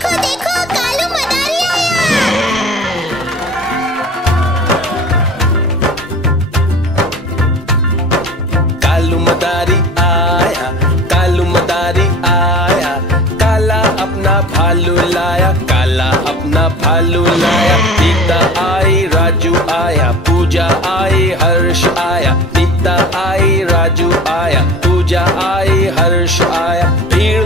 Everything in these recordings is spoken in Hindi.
देखो देखो कालू मदारी आया। कालू मदारी आया, कालू मदारी आया, काला अपना भालू लाया, काला अपना भालू लाया। सीता आई, राजू आया, पूजा आई, हर्ष आया। सीता आई, राजू आया, पूजा आई, हर्ष आया। भीड़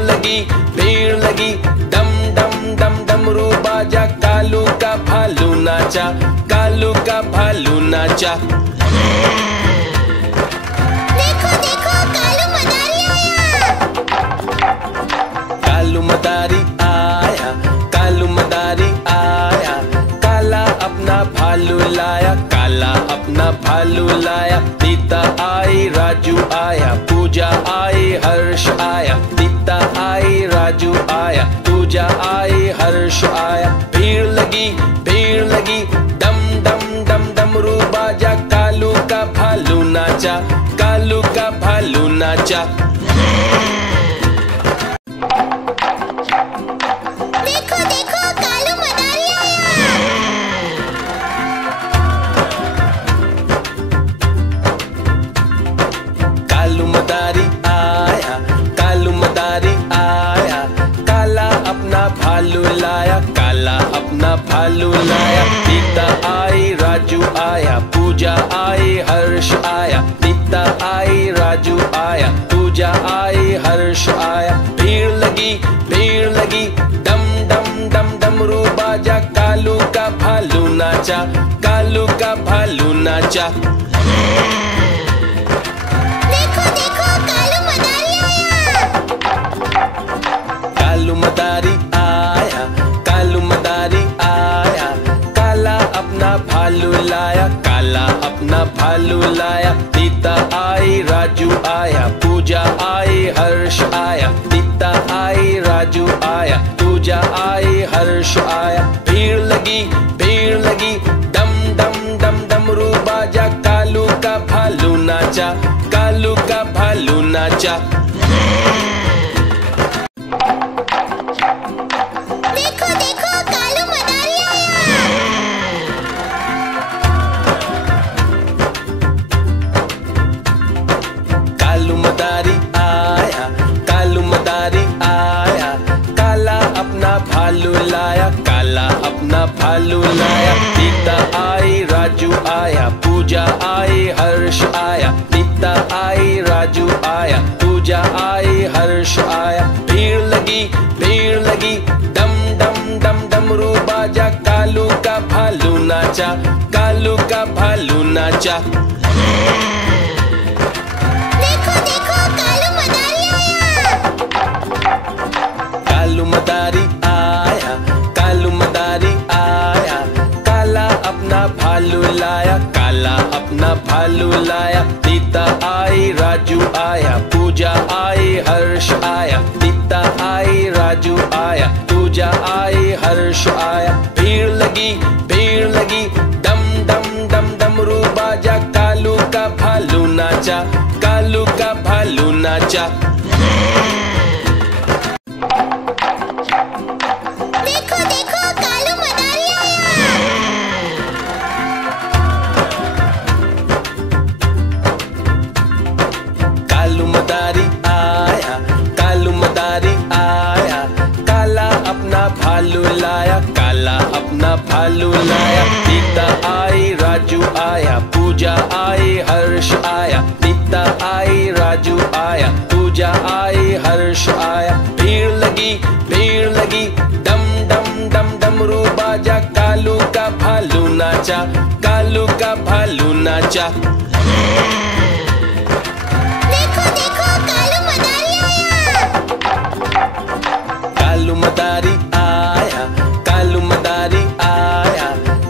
लगी, डम डम डम डमरू बाजा, कालू का भालू नाचा, कालू का भालू नाचा। देखो देखो कालू मदारी आया। कालू मदारी आया, कालू मदारी आया, काला अपना भालू लाया, काला अपना भालू लाया। सीता आई, राजू आया, पूजा आई, हर्ष आया। सीता आई, राजू आया, पूजा आई, हर्ष आया। भीड़ लगी, डम डम डम डमरू बाजा, कालू का भालू नाचा, कालू का भालू नाचा। देखो देखो कालू मदारी आया। कालू मदारी आया, कालू मदारी आया, काला अपना भालू लाया, काला अपना भालू लाया। सीता आई, राजू आया, पूजा आई, हर्ष आया। सीता आई, राजू आया, पूजा आई, हर्ष आया। भीड़ लगी, डम डम डम डमरू बाजा, कालू का भालू नाचा, कालू का भालू नाचा। देखो देखो कालू मदारी आया। कालू मदारी आया, कालू मदारी आया, काला अपना भालू लाया, काला अपना भालू लाया। सीता आई, राजू आया, पूजा आई, हर्ष आया। सीता आई, राजू आया, पूजा आई, हर्ष आया। भीड़ लगी, डम डम डम डमरू बाजा, कालू का भालू नाचा, कालू का भालू नाचा। देखो देखो कालू मदारी आया। कालू मदारी आया, कालू मदारी आया, काला अपना भालू लाया, काला अपना भालू लाया। सीता आई, राजू आया, पूजा आई, हर्ष आया। सीता आई, राजू आया, पूजा आई, हर्ष आया। भीड़ लगी, डम डम डम डमरू बाजा, कालू का भालू नाचा, कालू का भालू नाचा। देखो देखो कालू मदारी आया। कालू मदारी आया, कालू मदारी आया, काला अपना भालू लाया, काला अपना भालू लाया। सीता आई, राजू आया, पूजा आई, हर्ष आया। सीता आई, राजू आया, पूजा आई, हर्ष आया। भीड़ लगी, डम डम डम डमरू बाजा, कालू का भालू नाचा, कालू का भालू नाचा। देखो देखो कालू मदारी आया। कालू मदारी आया, कालू मदारी आया, काला अपना भालू लाया, काला अपना भालू लाया। सीता आई, राजू आया, पूजा आई, हर्ष आया। सीता आई, राजू आया, पूजा आई, हर्ष आया। भीड़ लगी, डम डम डम डमरू बाजा, कालू का भालू नाचा, कालू का भालू नाचा। देखो देखो कालू मदारी आया। कालू मदारी आया, कालू मदारी आया,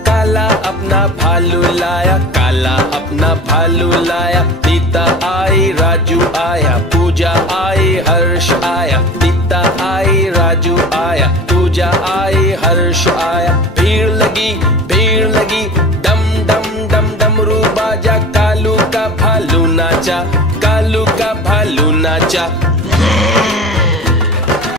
काला अपना भालू लाया, काला अपना भालू लाया। सीता आई, राजू आया, पूजा आई, हर्ष आया। सीता आई, राजू आया, पूजा आई, हर्ष आया। भीड़ लगी, डम डम डम डमरू बाजा, कालू का भालू नाचा, कालू का भालू नाचा।